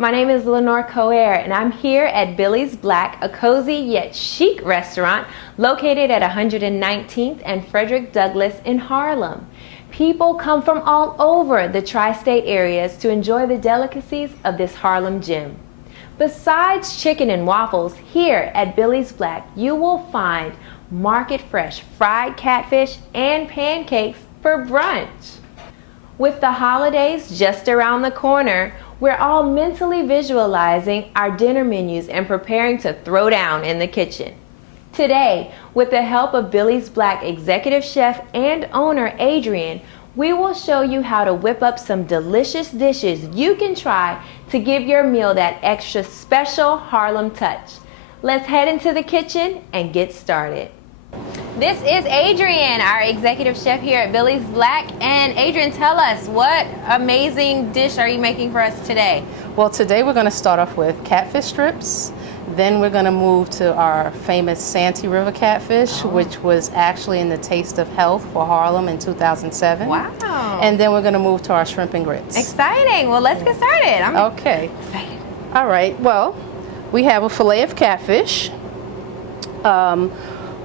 My name is Lenore Coer, and I'm here at Billie's Black, a cozy yet chic restaurant located at 119th and Frederick Douglass in Harlem. People come from all over the tri-state areas to enjoy the delicacies of this Harlem gem. Besides chicken and waffles, here at Billie's Black, you will find market fresh fried catfish and pancakes for brunch. With the holidays just around the corner, we're all mentally visualizing our dinner menus and preparing to throw down in the kitchen. Today, with the help of Billie's Black executive chef and owner Adriane, we will show you how to whip up some delicious dishes you can try to give your meal that extra special Harlem touch. Let's head into the kitchen and get started. This is Adriane, our executive chef here at Billie's Black. And Adriane, tell us, what amazing dish are you making for us today? Well, today we're going to start off with catfish strips. Then we're going to move to our famous Santee River Catfish, which was actually in the Taste of Health for Harlem in 2007. Wow. And then we're going to move to our shrimp and grits. Exciting. Well, let's get started. I'm okay. excited. All right. Well, we have a fillet of catfish,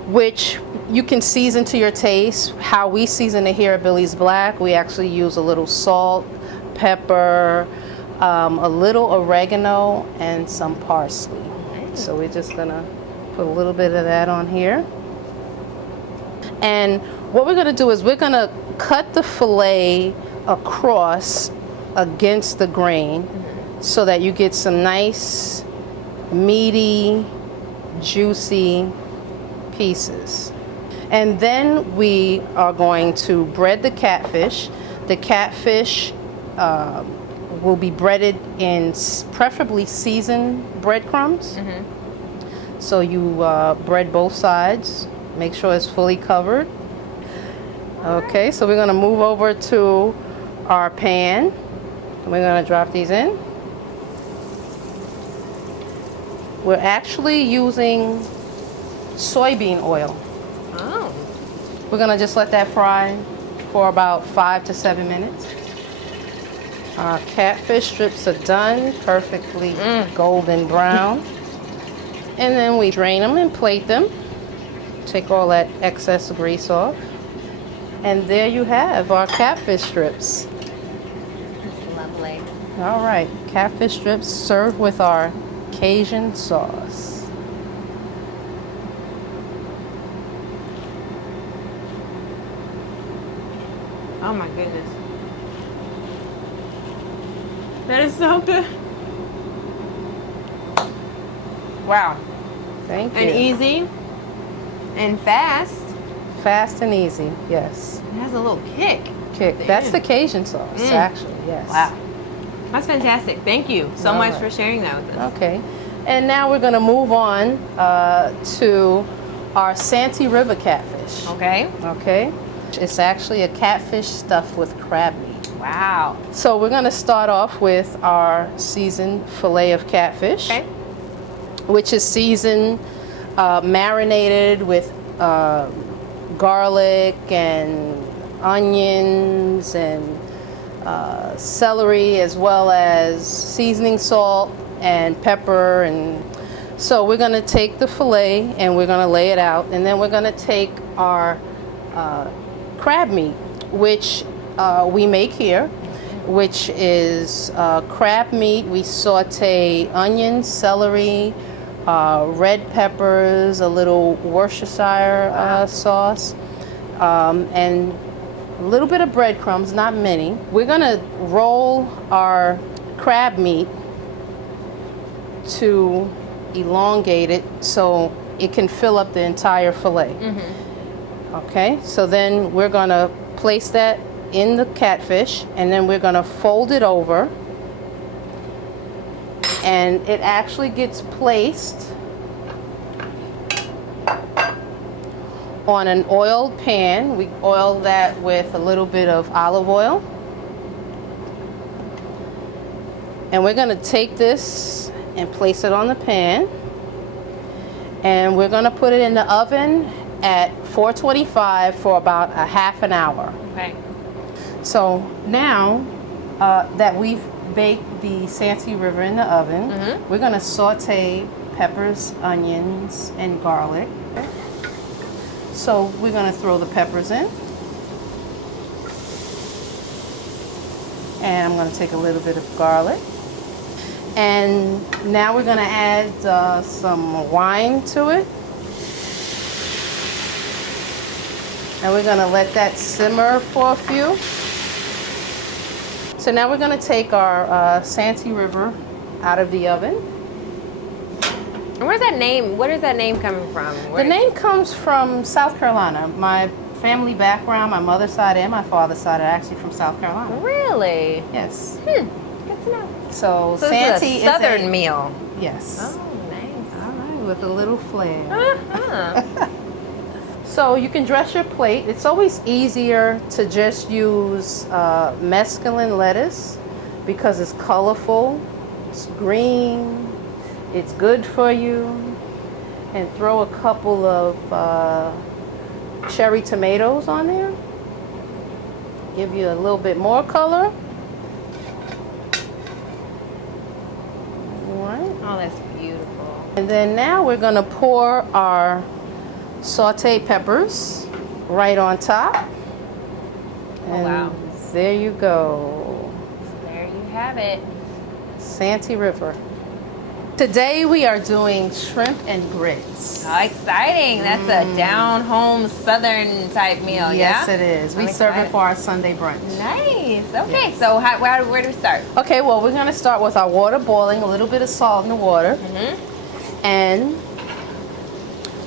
which you can season to your taste. How we season it here at Billie's Black, we actually use a little salt, pepper, a little oregano, and some parsley. So we're just gonna put a little bit of that on here. And what we're gonna do is we're gonna cut the fillet across against the grain so that you get some nice, meaty, juicy pieces. And then we are going to bread the catfish. The catfish will be breaded in preferably seasoned breadcrumbs. So you bread both sides, make sure it's fully covered. Okay, so we're going to move over to our pan. We're going to drop these in. We're actually using soybean oil. Oh. We're gonna just let that fry for about 5 to 7 minutes. Our catfish strips are done, perfectly golden brown. And then we drain them and plate them. Take all that excess grease off. And there you have our catfish strips. That's lovely. All right, catfish strips served with our Cajun sauce. Oh my goodness. That is so good. Wow. Thank you. And easy and fast. Fast and easy, yes. It has a little kick. That's the Cajun sauce, actually, yes. Wow. That's fantastic. Thank you so All much right. for sharing that with us. Okay. And now we're going to move on to our Santee River Catfish. Okay. Okay. It's actually a catfish stuffed with crab meat. Wow. So we're going to start off with our seasoned fillet of catfish, which is seasoned, marinated with garlic and onions and celery, as well as seasoning salt and pepper. And so we're going to take the fillet and we're going to lay it out, and then we're going to take our crab meat, which we make here, which is crab meat. We saute onions, celery, red peppers, a little Worcestershire sauce, and a little bit of breadcrumbs, not many. We're gonna roll our crab meat to elongate it so it can fill up the entire fillet. Okay, so then we're gonna place that in the catfish, and then we're gonna fold it over, and it actually gets placed on an oiled pan. We oil that with a little bit of olive oil. And we're gonna take this and place it on the pan. And we're gonna put it in the oven at 425 for about a half an hour. Okay. So now that we've bake the Santee River in the oven. We're going to saute peppers, onions, and garlic. So we're going to throw the peppers in. And I'm going to take a little bit of garlic. And now we're going to add some wine to it. And we're going to let that simmer for a few. So now we're going to take our Santee River out of the oven. And where's that name? Where is that name coming from? The name comes from South Carolina. My family background, my mother's side and my father's side are actually from South Carolina. Really? Yes. Good to know. So Santee is a southern meal. Yes. Oh, nice. All right, with a little flair. Uh-huh. So you can dress your plate. It's always easier to just use mesclun lettuce because it's colorful, it's green, it's good for you. And throw a couple of cherry tomatoes on there. Give you a little bit more color. All right. Oh, that's beautiful. And then now we're going to pour our sauteed peppers right on top. And wow. there you go. There you have it. Santee River. Today we are doing shrimp and grits. Oh, exciting. That's a down-home southern type meal, Yes, yeah? it is. We I'm serve it excited. for our Sunday brunch. Nice. Okay, Yes. so where do we start? Okay, well, we're going to start with our water boiling, a little bit of salt in the water. And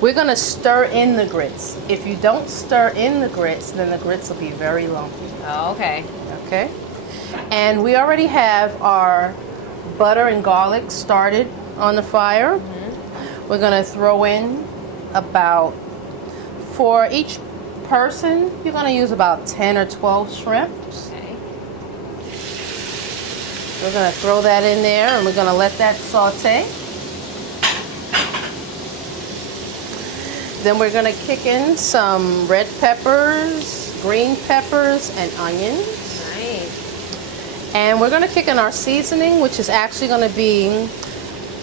we're going to stir in the grits. If you don't stir in the grits, then the grits will be very lumpy. Oh, okay. Okay? And we already have our butter and garlic started on the fire. We're going to throw in about, for each person, you're going to use about 10 or 12 shrimps. Okay. We're going to throw that in there and we're going to let that saute. Then we're going to kick in some red peppers, green peppers, and onions. Nice. And we're going to kick in our seasoning, which is actually going to be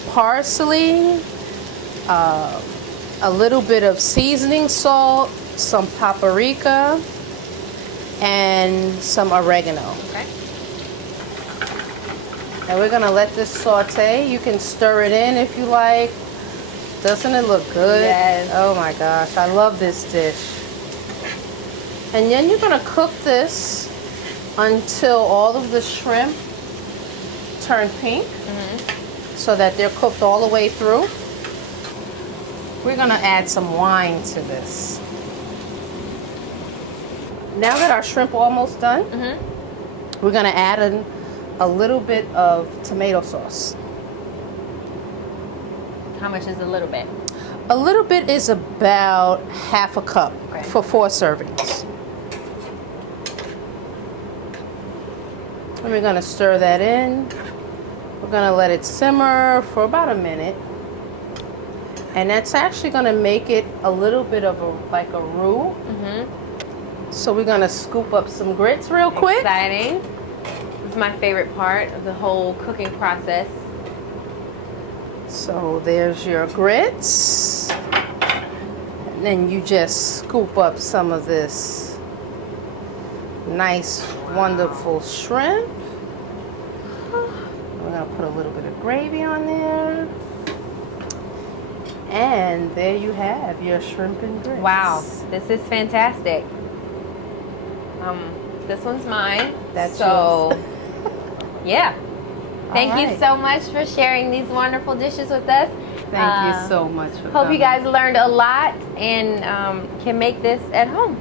parsley, a little bit of seasoning salt, some paprika, and some oregano. Okay. And we're going to let this saute. You can stir it in if you like. Doesn't it look good? Yes. Oh my gosh, I love this dish. And then you're going to cook this until all of the shrimp turn pink, so that they're cooked all the way through. We're going to add some wine to this. Now that our shrimp are almost done, we're going to add in a little bit of tomato sauce. How much is a little bit? A little bit is about half a cup Okay. for 4 servings. And we're going to stir that in. We're going to let it simmer for about a minute. And that's actually going to make it a little bit of like a roux. So we're going to scoop up some grits real quick. Exciting. This is my favorite part of the whole cooking process. So there's your grits. And then you just scoop up some of this nice, wonderful shrimp. We're going to put a little bit of gravy on there. And there you have your shrimp and grits. Wow, this is fantastic. This one's mine. That's so. yours. Yeah. Thank All you right. so much for sharing these wonderful dishes with us. Thank you so much for Hope coming. you guys learned a lot and can make this at home.